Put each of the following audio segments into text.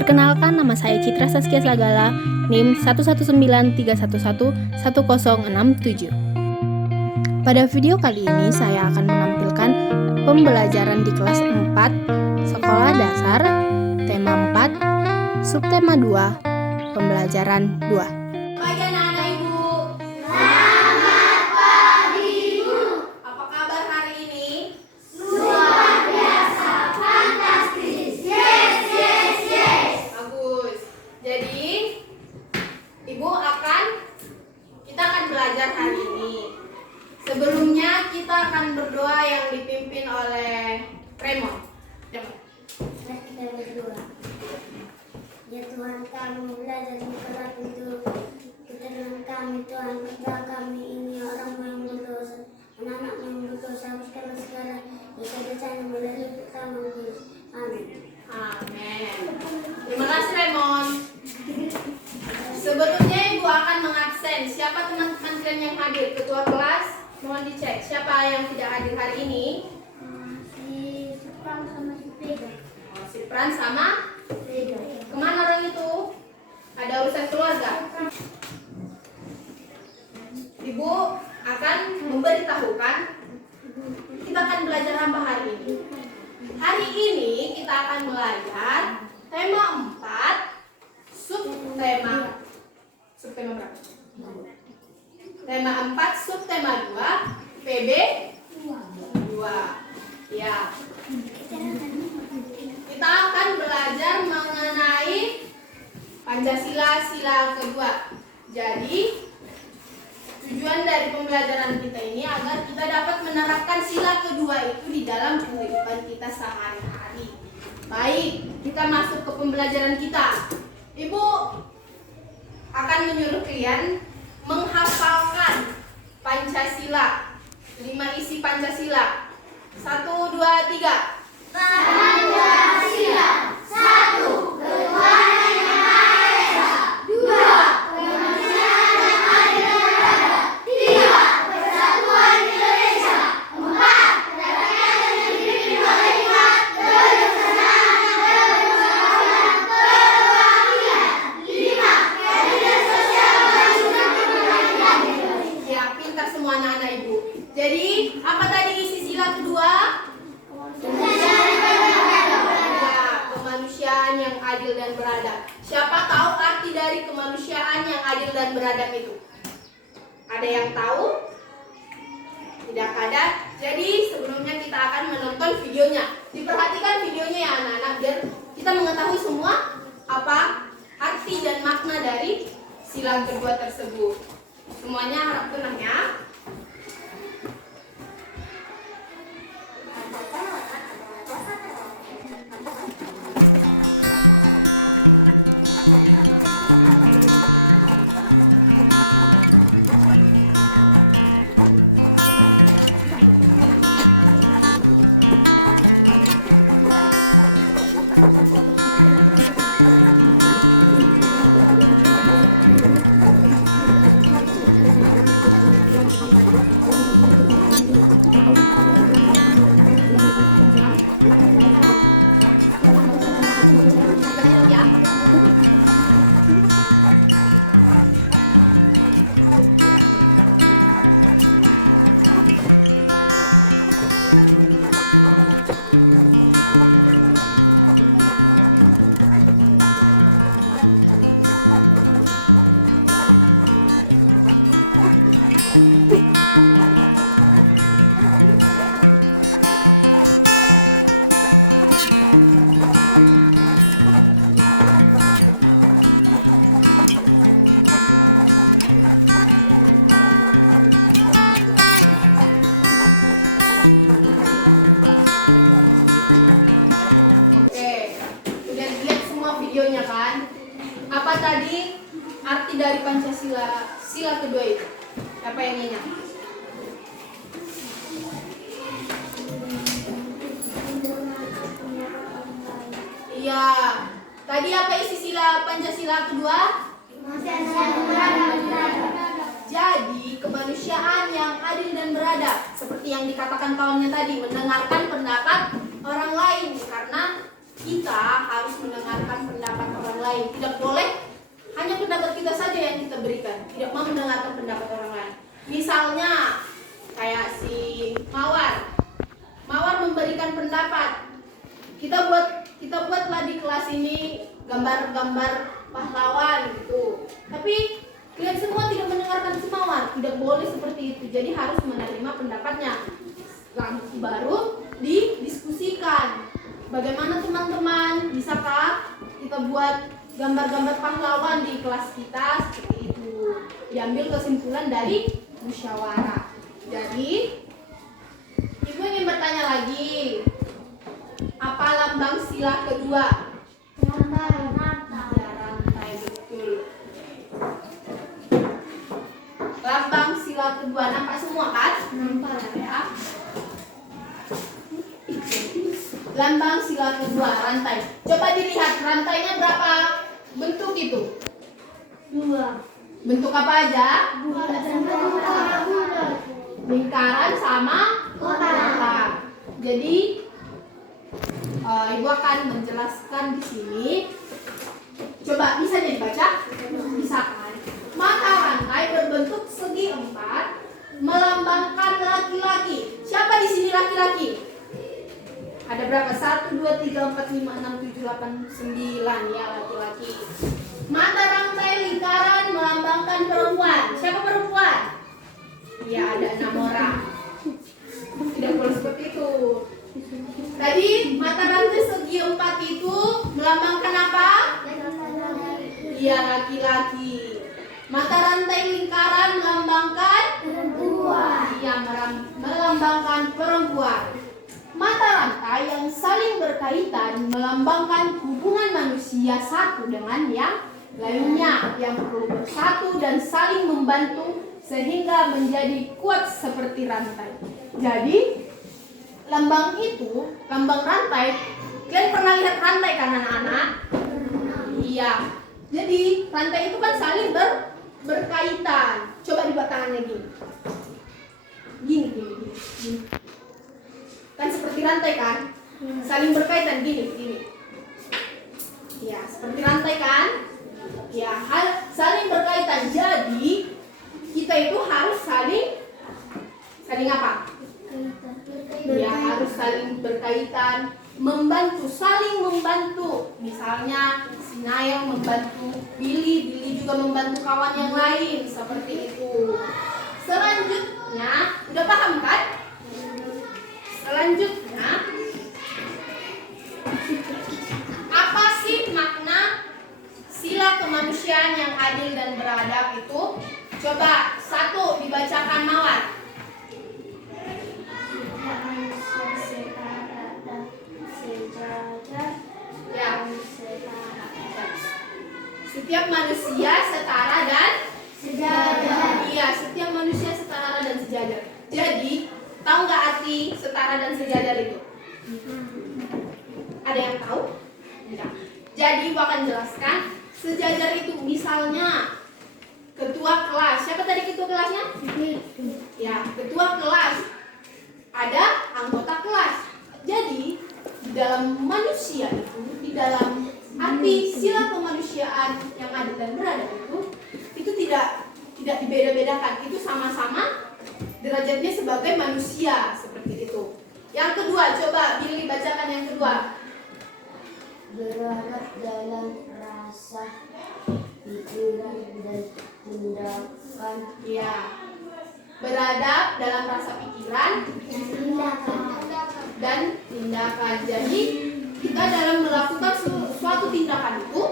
Perkenalkan, nama saya Citra Saskia Sagala, NIM 11931111067. Pada video kali ini saya akan menampilkan pembelajaran di kelas 4, Sekolah Dasar, tema 4, subtema 2, pembelajaran 2. Pagi anak-anak Ibu. Selamat pagi Ibu. Apa kabar hari ini? Luar biasa, fantastis. Yes, yes, yes. Bagus. Jadi, kita akan belajar hari ini. Sebelumnya kita akan berdoa yang dipimpin oleh Raymond. Mari kita berdoa. Ya Tuhan, kami belajar di kelas itu. Kita dengan kami Tuhan, kita kami ini orang yang berdosa, anak-anak yang berdosa, segala dosa-dosanya melalui kita Yesus. Amin. Amin. Terima kasih Raymond. Sebelumnya Ibu akan mengabsen. Siapa teman-teman kalian yang hadir? Ketua kelas, mohon dicek. Siapa yang tidak hadir hari ini? Si Supran sama si Vega. Si Pran sama Vega. kemana orang itu? Ada urusan keluarga. Ibu akan memberitahukan kita akan belajar apa hari ini. Hari ini kita akan belajar tema 4, subtema berapa? Tema 4, subtema 2, PB 2. Ya. Kita akan belajar mengenai Pancasila sila kedua. Jadi, tujuan dari pembelajaran kita ini agar kita dapat menerapkan sila kedua itu di dalam kehidupan kita sehari-hari. Baik, kita masuk ke pembelajaran kita. Ibu akan menyuruh kalian menghafalkan Pancasila. 5 isi Pancasila. 1, 2, 3. Pancasila. 1. Ketuhanan yang Maha Esa. 2. Kemanusiaan yang adil dan beradab. 3. Persatuan Indonesia. 4. Rakyat yang dipimpin oleh hikmat, kebijaksanaan, kebersamaan, kebahagiaan. 5. Keadilan sosial bagi seluruh rakyat Indonesia. Ya, pintar semua anak-anak Ibu. Jadi, apa tadi isi sila kedua? Ya, kemanusiaan yang adil dan beradab. Siapa tahu arti dari kemanusiaan yang adil dan beradab itu? Ada yang tahu? Tidak ada. Jadi sebelumnya kita akan menonton videonya. Diperhatikan videonya ya anak-anak biar kita mengetahui semua apa arti dan makna dari sila kedua tersebut. Semuanya harap tenang ya. Videonya kan, apa tadi arti dari Pancasila sila kedua itu? Apa yang ingat? Iya, tadi apa isi sila Pancasila kedua? Jadi kemanusiaan yang adil dan beradab, seperti yang dikatakan kawannya tadi, mendengarkan pendapat orang lain, karena kita harus mendengarkan pendapat lain. Tidak boleh hanya pendapat kita saja yang kita berikan. Tidak mau mendengarkan pendapat orang lain. Misalnya kayak si Mawar. Mawar memberikan pendapat. Kita buatlah di kelas ini gambar-gambar pahlawan gitu. Tapi kalian semua tidak mendengarkan si Mawar. Tidak boleh seperti itu. Jadi harus menerima pendapatnya. Lalu baru didiskusikan. Bagaimana teman-teman? Bisakah kita buat gambar-gambar pahlawan di kelas kita seperti itu? Diambil kesimpulan dari musyawarah. Jadi, Ibu ingin bertanya lagi. Apa lambang sila kedua? Ya, rantai, betul. Lambang sila kedua nampak semua kan? Nampak ya. Lambang sila kedua, rantai. Coba dilihat rantainya berapa bentuk itu? 2. Bentuk apa aja? Bulat. Lingkaran sama kotak. Jadi Ibu akan menjelaskan di sini. Coba bisa dibaca? Bisa kan? Mata rantai berbentuk segi 4 melambangkan laki-laki. Siapa di sini laki-laki? Ada berapa? 1, 2, 3, 4, 5, 6, 7, 8, 9 ya laki-laki. Mata rantai lingkaran melambangkan perempuan. Siapa perempuan? Ya ada 6 orang. Tidak boleh seperti itu. Tadi mata rantai segi 4 itu melambangkan apa? Iya laki-laki. Mata rantai lingkaran melambangkan Perempuan. Iya melambangkan perempuan. Mata rantai yang saling berkaitan melambangkan hubungan manusia satu dengan yang lainnya yang perlu bersatu dan saling membantu sehingga menjadi kuat seperti rantai. Jadi lambang itu, lambang rantai. Kalian pernah lihat rantai kan anak-anak? Iya. Jadi rantai itu kan saling berkaitan. Coba dibuat tangannya gini. Gini. Kan seperti rantai kan? Saling berkaitan gini. Ya, seperti rantai kan? Ya, saling berkaitan. Jadi kita itu harus saling apa? Ya, harus saling berkaitan, saling membantu. Misalnya si Naya membantu Billy juga membantu kawan yang lain, seperti itu. Selanjutnya, udah paham kan? Selanjutnya, apa sih makna sila kemanusiaan yang adil dan beradab itu? Coba satu dibacakan Mawar. Ya. Setiap manusia setara dan sejajar. Iya, setiap manusia setara dan sejajar. Jadi, tahu nggak arti setara dan sejajar itu? Ada yang tahu? Enggak. Jadi, Ibu akan jelaskan. Sejajar itu misalnya ketua kelas. Siapa tadi ketua kelasnya? Ya, ketua kelas. Ada anggota kelas. Jadi, di dalam manusia di dalam arti sila kemanusiaan yang adil dan beradab itu tidak dibeda-bedakan. Itu sama-sama derajatnya sebagai manusia seperti itu. Yang kedua, coba Billy bacakan yang kedua. Beradab dalam rasa, pikiran dan tindakan. Ya. Beradab dalam rasa pikiran dan tindakan. Jadi kita dalam melakukan suatu tindakan itu,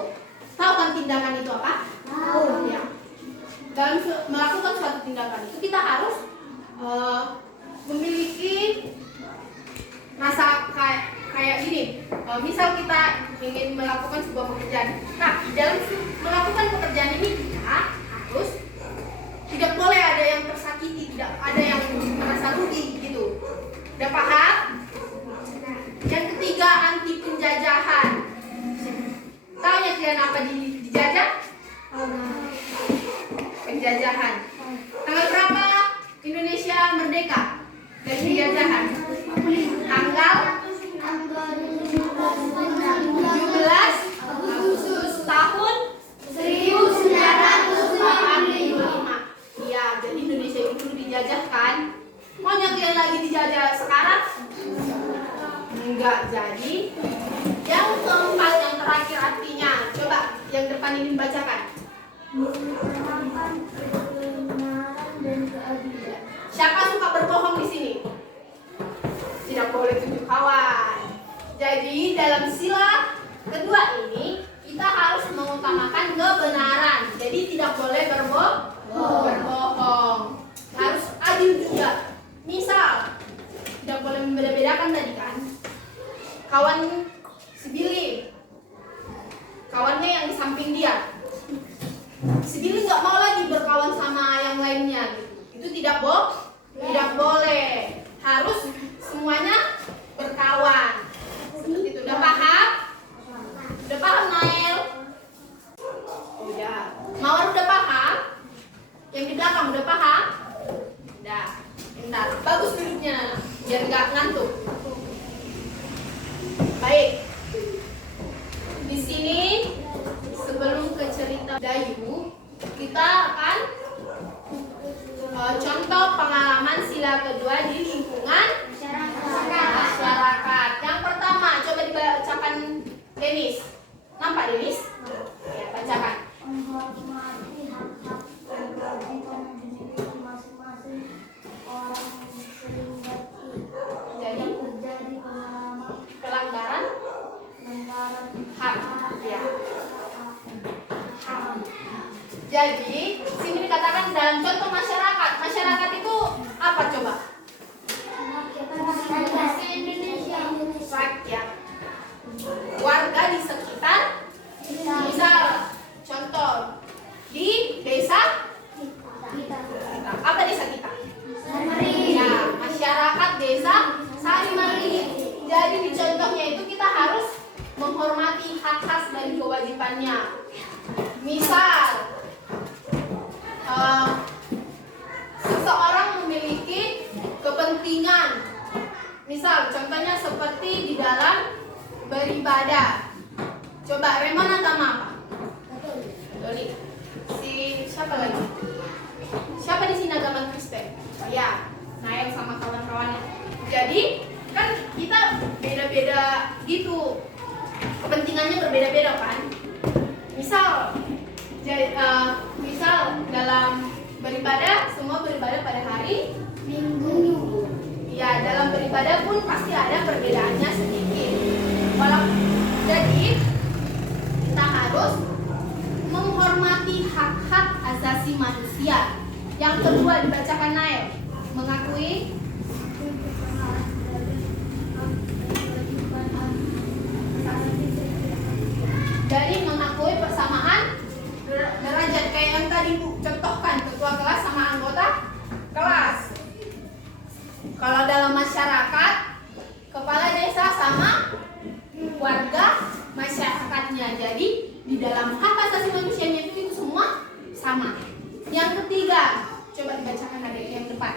tahu kan tindakan itu apa? Tahu. Ya. Dalam melakukan suatu tindakan itu kita harus memiliki rasa kayak gini. Misal kita ingin melakukan sebuah pekerjaan. Nah, dalam melakukan pekerjaan ini kita harus tidak boleh ada yang tersakiti, tidak ada yang merasa rugi gitu. Udah paham? Yang ketiga, anti penjajahan. Tahu ya kalian apa dijajah? Penjajahan. Tanggal berapa Indonesia merdeka dari penjajahan? Tanggal 17 Agustus tahun akan ini bacakan. Mengutamakan kebenaran dan keadilan. Siapa suka berbohong di sini? Tidak boleh tunjuk kawan. Jadi dalam sila kedua ini kita harus mengutamakan kebenaran. Jadi tidak boleh berbohong. Harus adil juga. Misal tidak boleh membeda-bedakan tadi kan. Kawan si Billy, kawannya yang di samping dia. Si Billy nggak mau lagi berkawan sama yang lainnya gitu. Itu tidak boleh. Harus semuanya berkawan. Seperti itu. Udah paham? Udah paham, Nael? Udah. Mawar udah paham? Yang di belakang udah paham? Udah. Bentar. Bagus duduknya, Nana. Biar nggak ngantuk. Baik. Di sini sebelum ke cerita Dayu, kita akan contoh pengalaman sila kedua di lingkungan masyarakat. Yang pertama, coba dibacakan Denis. Nampak Denis? Ya, bacakan. Menghormati hak-hak dan kewajiban yang dimiliki masing-masing orang sehingga Jadi terjadi pelanggaran hak. Ya. Jadi sini dikatakan dalam contoh masyarakat. Masyarakat itu apa coba? Rakyat. Warga di sekitar. Misal contoh di desa kita. Apa desa kita? Ya, masyarakat desa Sarimari. Jadi di contohnya itu kita harus menghormati hak-hak dan kewajibannya. Misal seseorang memiliki kepentingan. Misal contohnya seperti di dalam beribadah. Coba Remon agama apa? Katolik. Siapa lagi? Siapa di sini agama Kristen? Oh ya, Nael sama kawan-kawannya. Jadi kan kita beda-beda gitu. Kepentingannya berbeda-beda kan? Misal dalam beribadah, semua beribadah pada hari Minggu. Ya, dalam beribadah pun pasti ada perbedaannya sedikit. Jadi kita harus menghormati hak-hak asasi manusia. Yang kedua dibacakan Nael, mengakui dari mengakui persamaan derajat kayak yang tadi Bu contohkan, ketua kelas sama anggota kelas. Kalau dalam masyarakat, kepala desa sama warga masyarakatnya. Jadi di dalam hak asasi manusianya itu semua sama. Yang ketiga, coba dibacakan adik yang depan.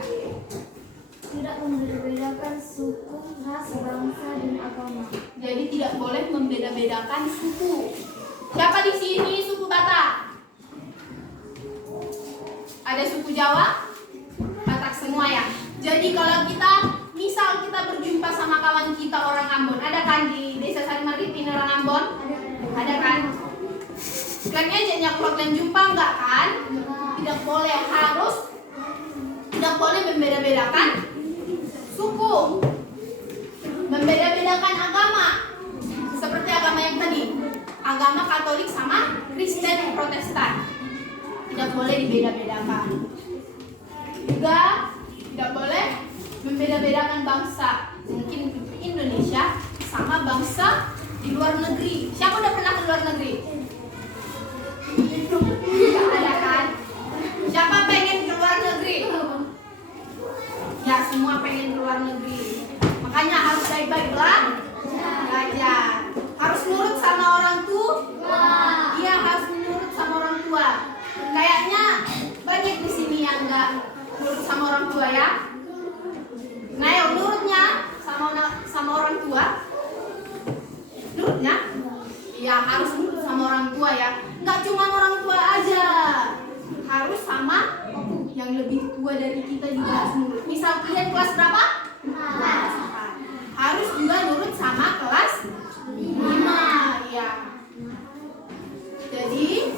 Tidak membeda-bedakan suku, ras, bangsa, dan agama. Jadi tidak boleh membeda-bedakan suku. Siapa di sini suku Batak? Ada suku Jawa? Batak semua ya. Jadi kalau misal kita berjumpa sama kawan kita orang Ambon, ada kan di desa Sarimari ini orang Ambon? Ada kan? Kalian aja nyaplok dan jumpa enggak kan? Tidak boleh, tidak boleh membeda-bedakan suku, membeda-bedakan agama. Seperti agama yang tadi, agama Katolik sama Kristen Protestan. Tidak boleh dibeda-bedakan. Juga tidak boleh membeda-bedakan bangsa. Mungkin Indonesia sama bangsa di luar negeri. Siapa udah pernah ke luar negeri? Tidak ada kan? Siapa pengen ke luar negeri? Ya, semua pengen ke luar negeri. Makanya harus baik-baik belajar. Harus nurut sama orang tua. Iya, harus nurut sama orang tua. Kayaknya banyak di sini yang nggak nurut sama orang tua ya. Nah, yang nurutnya sama orang tua. Nurutnya? Iya, harus nurut sama orang tua ya. Nggak cuma orang tua aja. Harus sama yang lebih tua dari kita juga harus nurut. Misal kalian kelas berapa? 4. Harus juga nurut sama kelas 5. Ya. Jadi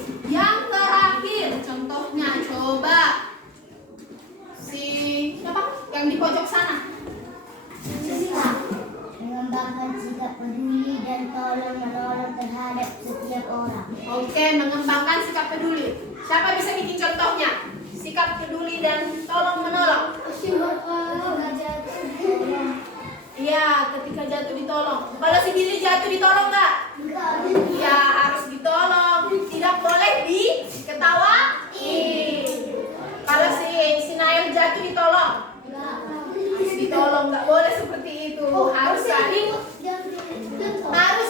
peduli dan tolong menolong terhadap setiap orang. Oke, mengembangkan sikap peduli. Siapa bisa bikin contohnya? Sikap peduli dan tolong menolong. Iya, ketika jatuh ditolong. Kalau si Billy jatuh ditolong nggak? Iya, harus ditolong. Tidak boleh diketawain. Kalau si Nail jatuh ditolong. Harus ditolong, nggak boleh seperti itu. Harus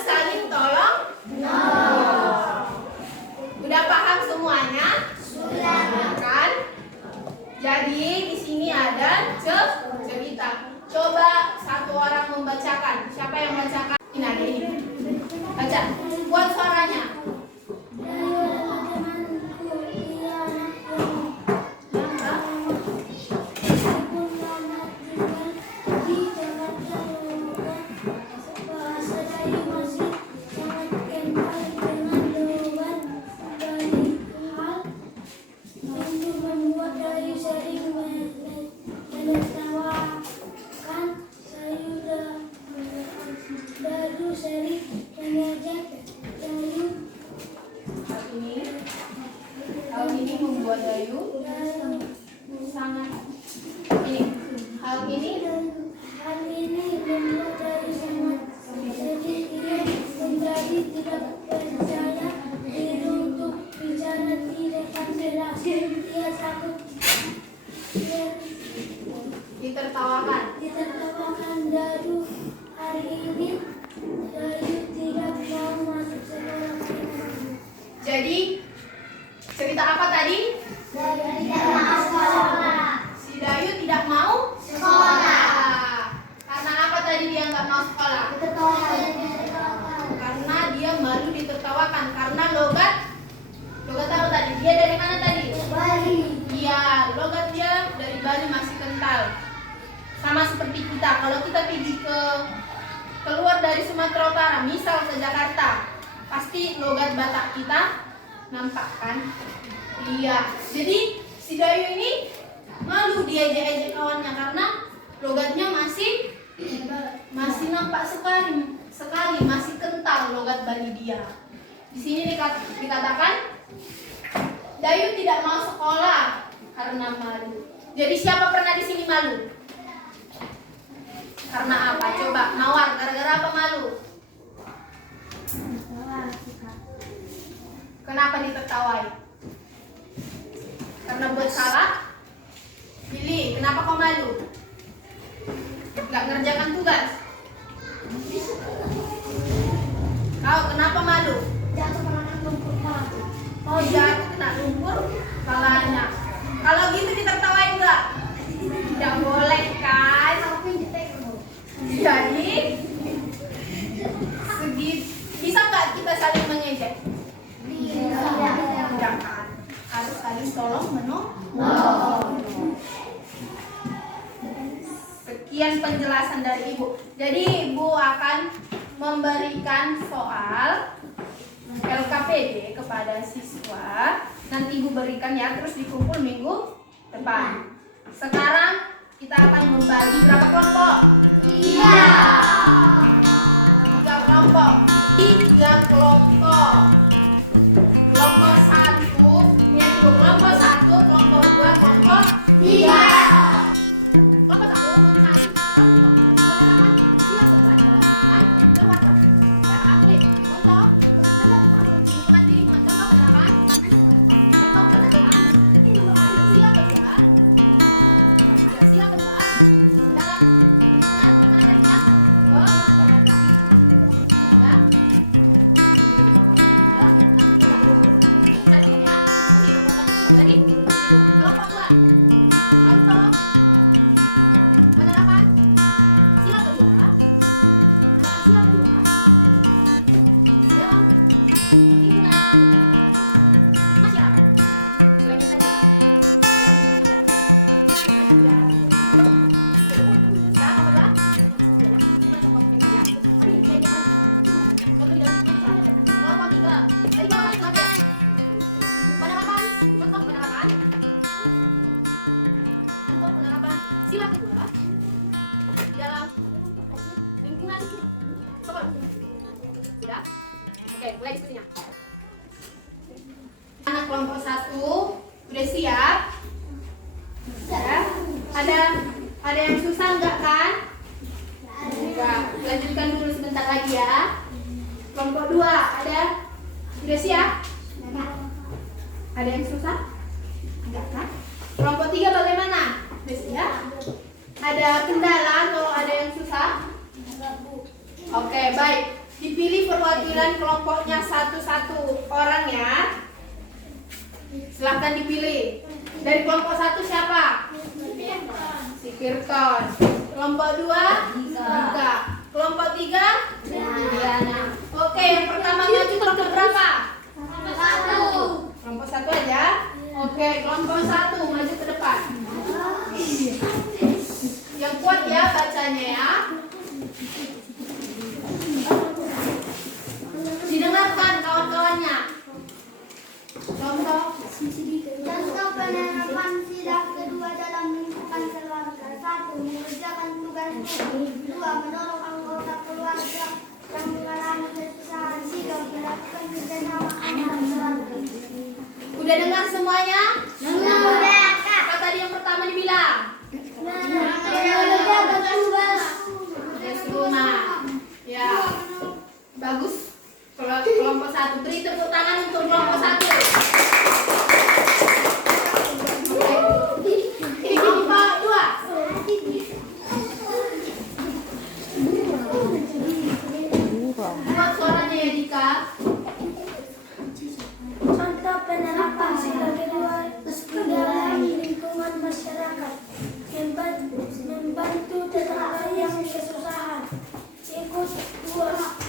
saling tolong. Udah paham semuanya? Sudah. Kan? Jadi di sini ada cerita. Coba satu orang membacakan. Siapa yang membacakan? Ini ada ini. Baca. Buat suaranya. Hal ini membuat Dayu sangat hal ini membuat Dayu sangat sedih. Ia menjadi tidak percaya diri untuk bicara di depan kelas. Ia takut ditertawakan. Dayu hari ini Dayu tidak mau masuk sekolah. Jadi cerita apa tadi? Dayu tidak mau sekolah. Si Dayu tidak mau sekolah. Karena apa tadi dia nggak mau sekolah? Karena dia malu ditertawakan. Karena logat apa tadi? Dia dari mana tadi? Bali. Iya, logat dia dari Bali masih kental. Sama seperti kita. Kalau kita pergi keluar dari Sumatera Utara, misal ke Jakarta, pasti logat Batak kita nampak kan? Iya. Jadi si Dayu ini malu diajak-ajak kawannya karena logatnya masih nampak sekali masih kental logat Bali dia. Di sini dikatakan Dayu tidak mau sekolah karena malu. Jadi siapa pernah di sini malu? Karena apa? Coba Mawar, gara-gara apa malu? Kenapa ditertawai? Karena buat salah? Billy, kenapa kau malu? Gak ngerjakan tugas? Kau kenapa malu? Oh jatuh kena lumpur kepalanya. Kalau gitu ditertawain nggak? Tidak boleh kan? Jadi bisa nggak kita saling mengejek? Tidak kan? Harus saling tolong menolong. Sekian penjelasan dari Ibu. Jadi Ibu akan memberikan soal LKPD kepada siswa. Nanti Ibu berikan ya, terus dikumpul minggu depan. Sekarang kita akan membagi berapa kelompok? 3 kelompok. 3 kelompok. Kelompok 1, kelompok 1, kelompok 2, kelompok 3. Kelompok 1 mencari sila kedua di dalam lingkungan Sudah? Oke, mulai diskusinya. Anak kelompok 1 udah siap? Sudah? Ada yang susah enggak kan? Enggak. Lanjutkan dulu sebentar lagi ya. Kelompok 2 ada? Udah siap? Ada yang susah? Enggak kan? Kelompok 3 bagaimana? Udah siap? Ada kendala atau ada yang susah? Oke, baik. Dipilih perwakilan kelompoknya satu-satu orang ya. Silahkan dipilih. Dari kelompok 1 siapa? Si Firton. Kelompok 2? Dika. Kelompok 3? Diana. Oke, yang pertama maju kelompok berapa? Kelompok 1 aja. Oke, kelompok 1 maju ke depan. Yang kuat ya bacanya ya. Didengarkan kawan-kawannya. Contoh penerapan sila kedua dalam lingkungan keluarga. 1. Mengerjakan tugas rumah. 2. Menolong anggota keluarga yang mengalami kesusahan. 3. Melakukan kerjasama antar keluarga. udah dengar semuanya? Sudah. Apa tadi yang pertama dibilang? Tugas rumah. Ya, bagus. Kelompok 1 beri tepuk tangan untuk kelompok 1. Ini kelompok 2. Buat suaranya ya Dika. Contoh penerapan sila kedua dalam lingkungan masyarakat. Membantu tetangga yang kesusahan.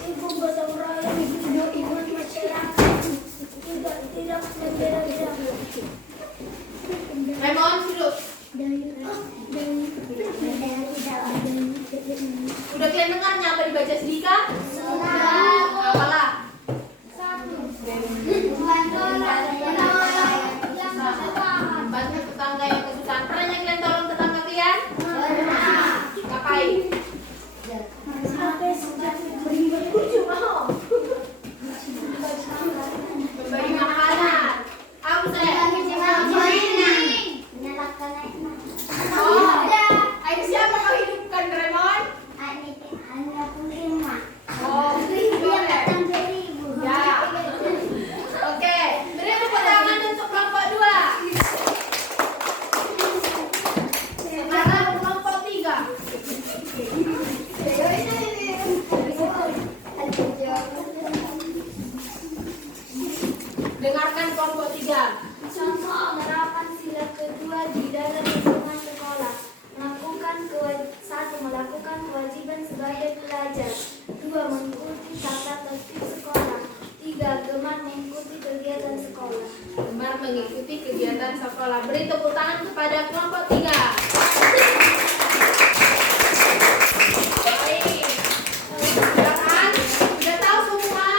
Ikut gotong royong ikut masyarakat. Tidak membeda-beda. Raymond duduk. Udah kalian dengarnya apa dibaca sedikit? Apalah? Bantu tetangga yang kesusahan. Pernah kalian tolong tetangga kalian? Ngapain? Memberi makanan. Apa saya? Oh, air siapa kau hidupkan Raymond? Oh, boleh. Ya. Oke, beri tepuk tangan untuk kelompok 2. Sekarang kelompok 3. Dengarkan kelompok 3. Contoh penerapan sila kedua di dalam lingkungan sekolah. Melakukan kewajiban sebagai pelajar. 2. Mengikuti tata tertib sekolah. 3. Gemar mengikuti kegiatan sekolah. Gemar mengikuti kegiatan sekolah. Beri tepuk tangan kepada kelompok 3. Baik. Sudah kan? Sudah tahu semua?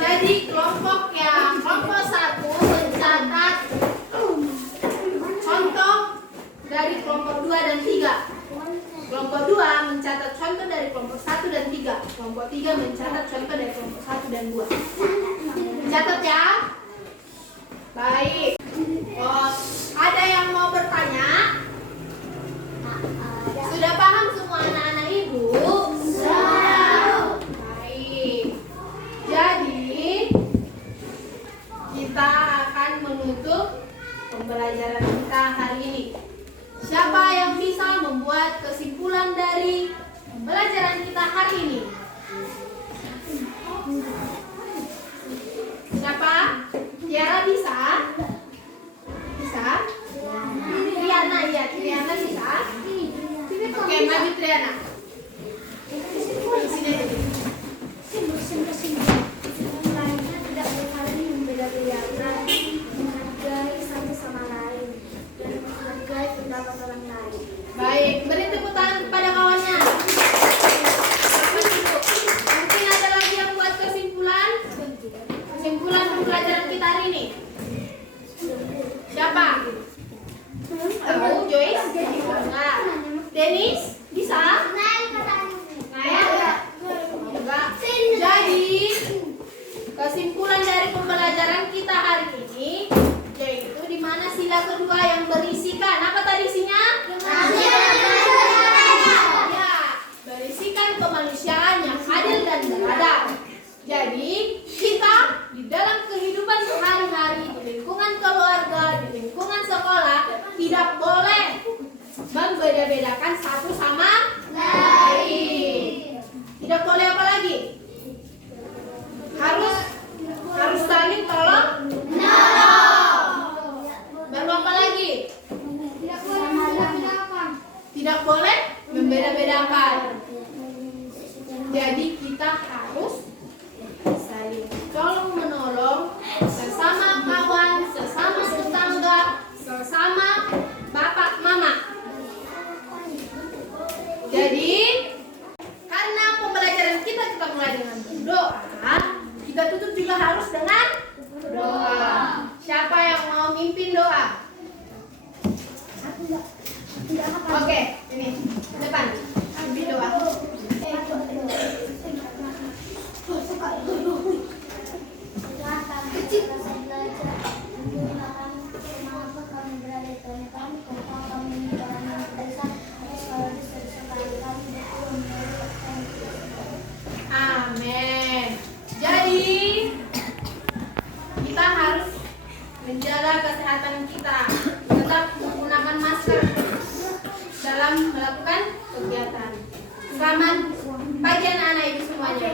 Jadi kelompok 1 mencatat contoh dari kelompok 2 dan 3. Kelompok 2 mencatat contoh dari kelompok 1 dan 3. Kelompok 3 mencatat contoh dari kelompok 1 dan 2. Catat ya. Baik. Oh, ada yang mau bertanya? Sudah paham semua anak-anak ibu? Sudah. Baik. Jadi kita akan menutup pembelajaran kita hari ini. Siapa yang bisa membuat kesimpulan dari pembelajaran kita hari ini? Siapa? Tiara bisa? Bisa? Triana, iya. Triana bisa? Oke, maju Triana. Sini aja. Lainnya tidak saling membeda-bedakan, menghargai satu sama lain, dan menghargai pendapat orang lain. Baik, beri tepuk tangan kepada kawannya. Mungkin ada lagi yang buat kesimpulan? Kesimpulan pembelajaran kita hari ini. Siapa? Kamu, Joyce? Nah, Dennis? Bisa? Naya? kesimpulan dari pembelajaran kita hari ini yaitu di mana sila kedua yang berisikan apa tadi isinya? Ya, berisikan kemanusiaan yang adil dan beradab. Jadi kita di dalam kehidupan sehari-hari di lingkungan keluarga, di lingkungan sekolah tidak boleh membeda-bedakan satu sama lain. Tidak boleh apa lagi? Harus saling tolong menolong. Baru apa lagi? Tidak boleh membeda-bedakan. Jadi kita harus saling tolong menolong sesama kawan, sesama tetangga, sesama bapak mama. Jadi karena pembelajaran kita mulai dengan doa, kita tutup juga harus dengan doa. Siapa yang mau mimpin doa? Oke, ini depan. Mimpin doa. Amin. Jadi kita harus menjaga kesehatan kita, tetap menggunakan masker dalam melakukan kegiatan. Selamat pagi anak-anak ibu semuanya.